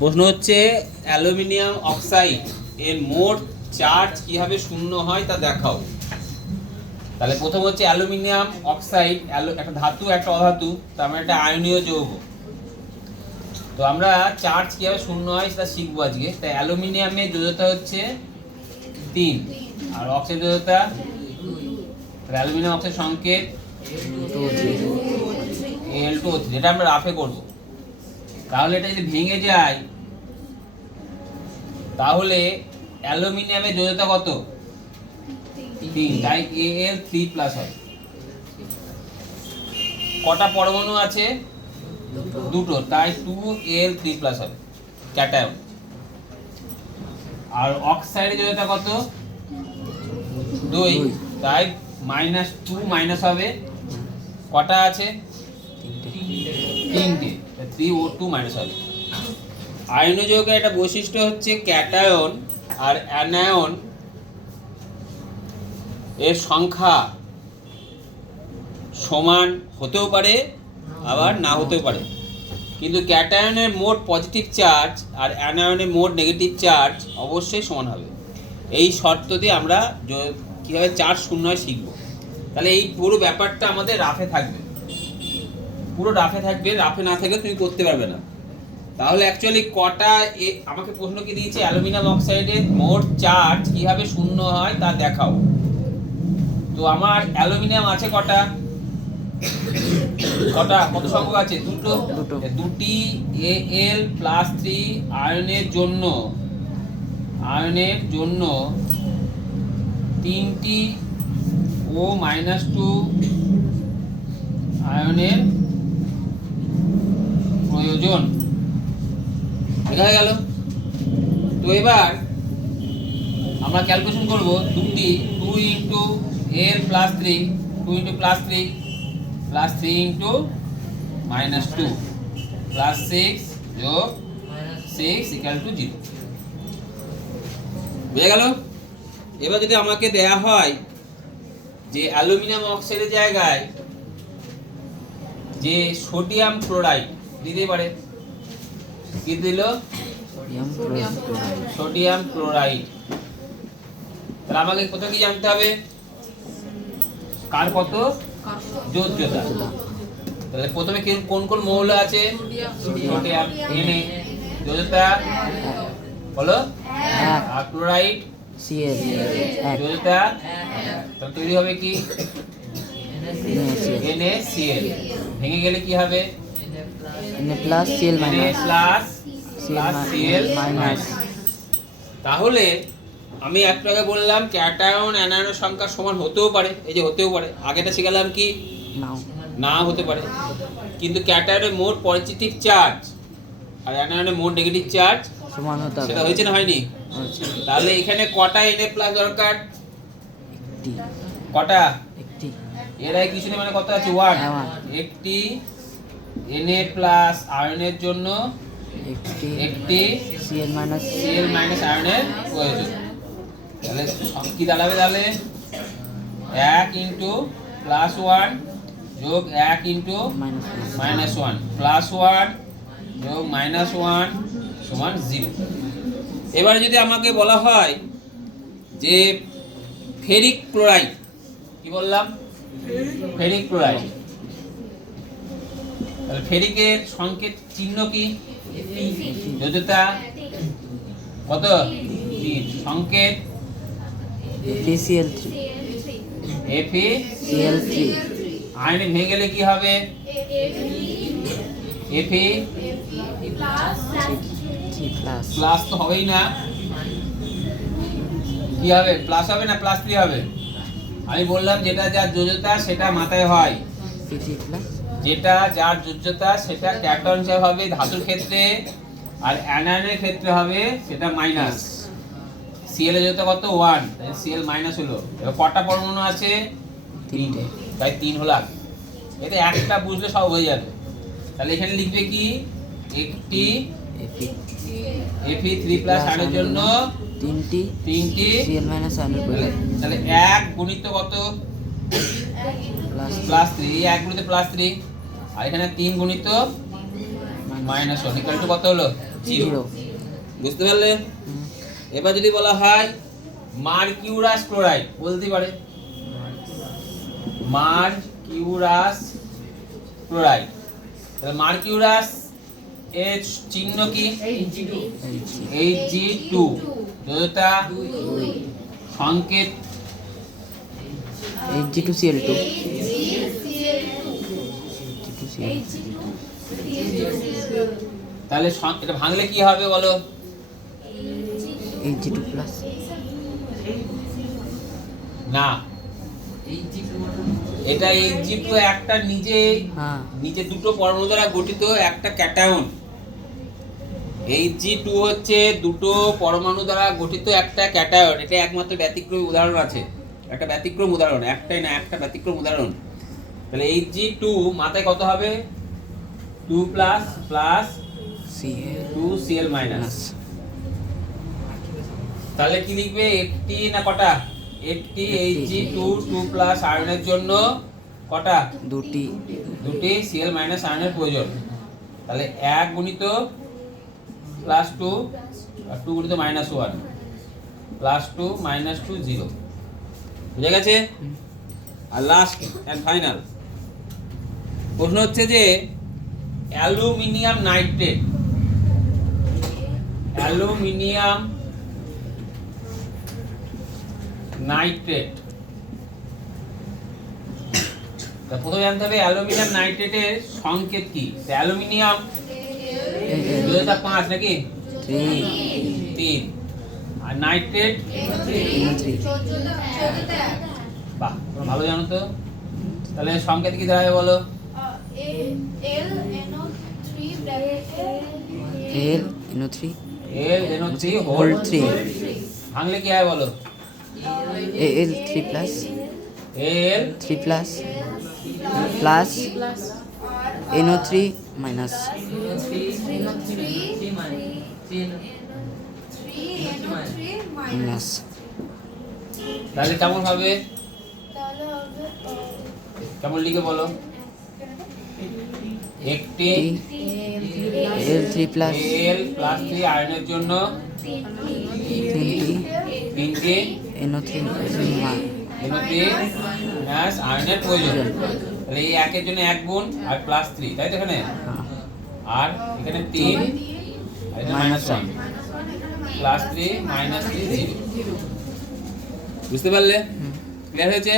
প্রশ্ন হচ্ছে aluminium oxide এর মোট চার্জ কিভাবে শূন্য হয় তা দেখাও। তাহলে প্রথম হচ্ছে অ্যালুমিনিয়াম অক্সাইড, একটা ধাতু একটা অধাতু, তার মানে একটা আয়নীয় যৌগ। তো আমরা চার্জ কিভাবে শূন্য হয় সেটা শিখবো আজকে। তাই অ্যালুমিনিয়ামের যোজ্যতা হচ্ছে 3 আর অক্সাইড যোজ্যতা, অ্যালুমিনিয়াম অক্সাইড সংকেত Al2O3, যেটা আমরা রাফে করব। তাহলে এটা যদি ভেঙে যায় তাহলে অ্যালুমিনিয়ামের যোজ্যতা কত? 3, তাই Al3+ হয়। কটা পরমাণু আছে? দুটো, তাই 2Al3+ হবে ক্যাটায়ন। আর অক্সাইডের যোজ্যতা কত? 2, তাই -2 হবে। কটা আছে? তিনটে, 3O2- হবে। আয়নীয় যৌগের একটা বৈশিষ্ট্য হচ্ছে ক্যাটায়ন আর অ্যানায়ন এর সংখ্যা সমান হতেও পারে আবার না হতেও পারে, কিন্তু ক্যাটায়নের মোট পজিটিভ চার্জ আর অ্যানায়নের মোট নেগেটিভ চার্জ অবশ্যই সমান হবে। এই শর্ত দিয়ে আমরা কীভাবে চার্জ শূন্য হয় শিখব। তাহলে এই পুরো ব্যাপারটা আমাদের রাফে থাকবে, পুরো রাফে থাকবে। রাফে না থাকলে তুমি করতে পারবে না। তাহলে অ্যাকচুয়ালি কটা আমাকে প্রশ্ন কি দিয়েছে, অ্যালুমিনিয়াম অক্সাইডের মোট চার্জ কিভাবে শূন্য হয় তা দেখাও। তো আমার অ্যালুমিনিয়াম আছে কটা? কত সংখ্যক আছে? দুটি Al+3 আয়নের জন্য 3টি O-2 আয়নের প্রয়োজন। দেখা গেল। তো এবার আমরা ক্যালকুলেশন করব। 2 × Al+3 2 × +3 +3 × -2 +6 যোগ 6 = 0। বুঝে গেল? এবার যদি আমাকে দেয়া হয় যে অ্যালুমিনিয়াম অক্সাইডের জায়গায় যে সোডিয়াম ক্লোরাইড দিতে পারে, কি দিল? Sodium chloride. তাহলে আমাকে প্রথমে কি জানতে হবে? কার কত যোজ্যতা। তাহলে প্রথমে কোন কোন মৌল আছে? সোডিয়াম Na, যোজ্যতা বলো। আর ক্লোরাইড যোজ্যতা, তাহলে তৈরি হবে কি? NaCl। ভেঙে গেলে কি হবে? Na+Cl-। তাহলে আমি একটু আগে বললাম ক্যাটায়ন অ্যানায়নের সংখ্যা সমান হতেও পারে। এই যে হতেও পারে, আগেটা শিখালাম কি না হতে পারে। কিন্তু ক্যাটায়নের মোট পজিটিভ চার্জ আর অ্যানায়নের মোট নেগেটিভ চার্জ সমান হতে হবে। সেটা হয়েছে না হয়নি? তাহলে এখানে কটা Na+ দরকার? কটা? এরাই কিছু নেই, মানে কত আছে? 1। একটি Na+ আয়নের জন্য একটি Cl- আয়নের প্রয়োজন। তাহলে কি দাঁড়াবে? তাহলে 1 × +1 যোগ 1 × -1 +1 যোগ -1 সমান 0। এবারে যদি আমাকে বলা হয় যে ফেরিক ক্লোরাইড, কি বললাম? Ferric chloride. তাহলে ফেরিকের সংকেত চিহ্ন কি? যোজ্যতা কত? 3। সংকেত Fe(Cl3) আয়নে ভেঙে গেলে কি হবে? Fe প্লাস তো হবেই না, কি হবে? প্লাস হবে না +3 হবে? আমি বললাম যেটা যার যোজ্যতা সেটা মাথায় হয়, যেটা যার যোজ্যতা সেটা ক্যাটায়ন হিসাবে হবে ধাতুর ক্ষেত্রে, আর অ্যানায়নের ক্ষেত্রে হবে সেটা মাইনাস। Cl এর যোজ্যতা কত? 1, তাই Cl- হলো। এবার কটা পরমাণু আছে? 3টে, তাই 3 হলো আগে। এতে একটা বুঝলে সব হয়ে যাবে। তাহলে এখানে লিখবে কি? একটি Fe3+ আয়নের জন্য 3টি Cl- তাহলে 1 গুণিত কত? +3, 1 গুণিত +3, আর এখানে 3 গুণিত -1 কত হলো? জিরো। বুঝতে পারলে? এবার যদি বলা হয় মার্কিউরাস ক্লোরাইড, বলতে পারে মার্কিউরাস ক্লোরাইড। তাহলে মার্কিউরাস এর চিহ্ন কি? Hg2, যোজ্যতা সংকেত Hg2Cl2। তাহলে এটা ভাঙলে কি হবে বলো? Hg2+। না, এটা Hg2 একটা নিজে দুটো পরমাণু দ্বারা গঠিত একটা ক্যাটায়ন। Hg2 হচ্ছে দুটো পরমাণু দ্বারা গঠিত একটা ক্যাটায়ন। এটা একমাত্র ব্যতিক্রমী উদাহরণ আছে, একটা ব্যতিক্রম উদাহরণ, একটাই না, একটা ব্যতিক্রম উদাহরণ। তাহলে Hg2 মাথায় কত হবে? 2 প্লাস 2Cl মাইনাস। তাহলে কি লিখবে? একটি না কটা? একটি Hg2 2 প্লাস আয়নের জন্য কটা? দুটি Cl মাইনাস আয়নের প্রয়োজন। তাহলে 1 গুণিত প্লাস 2 আর 2 গুণিত মাইনাস 1 প্লাস 2 মাইনাস 2 0। বুঝে গেছে? আর লাস্ট এন্ড ফাইনাল প্রশ্ন হচ্ছে যে অ্যালুমিনিয়াম নাইট্রেট, অ্যালুমিনিয়াম নাইট্রেট। তা প্রথমে জানতে হবে অ্যালুমিনিয়াম নাইট্রেটের সংকেত কি। অ্যালুমিনিয়াম যোজ্যতা 5 নাকি? 3। আর নাইট্রেট বাহ, তোমরা ভালো জানো তো। তাহলে সংকেত কি দাঁড়াবে বলো? LNO3 whole 3। ভাঙলে কি হয় বলো? Al3 plus NO3 minus. তাহলে কেমন হবে? কেমন লিখে বলো? একটি Al3 প্লাস Al প্লাস 3 আয়নের জন্য তিনটি NO3 মাইনাস আয়নের প্রয়োজন। তাহলে এই একের জন্য 1 গুণ আর প্লাস 3, তাই তো? এখানে আর এখানে 3 আর এখানে মাইনাস 1 প্লাস 3 মাইনাস 3 0। বুঝতে পারলে? ক্লিয়ার হয়েছে?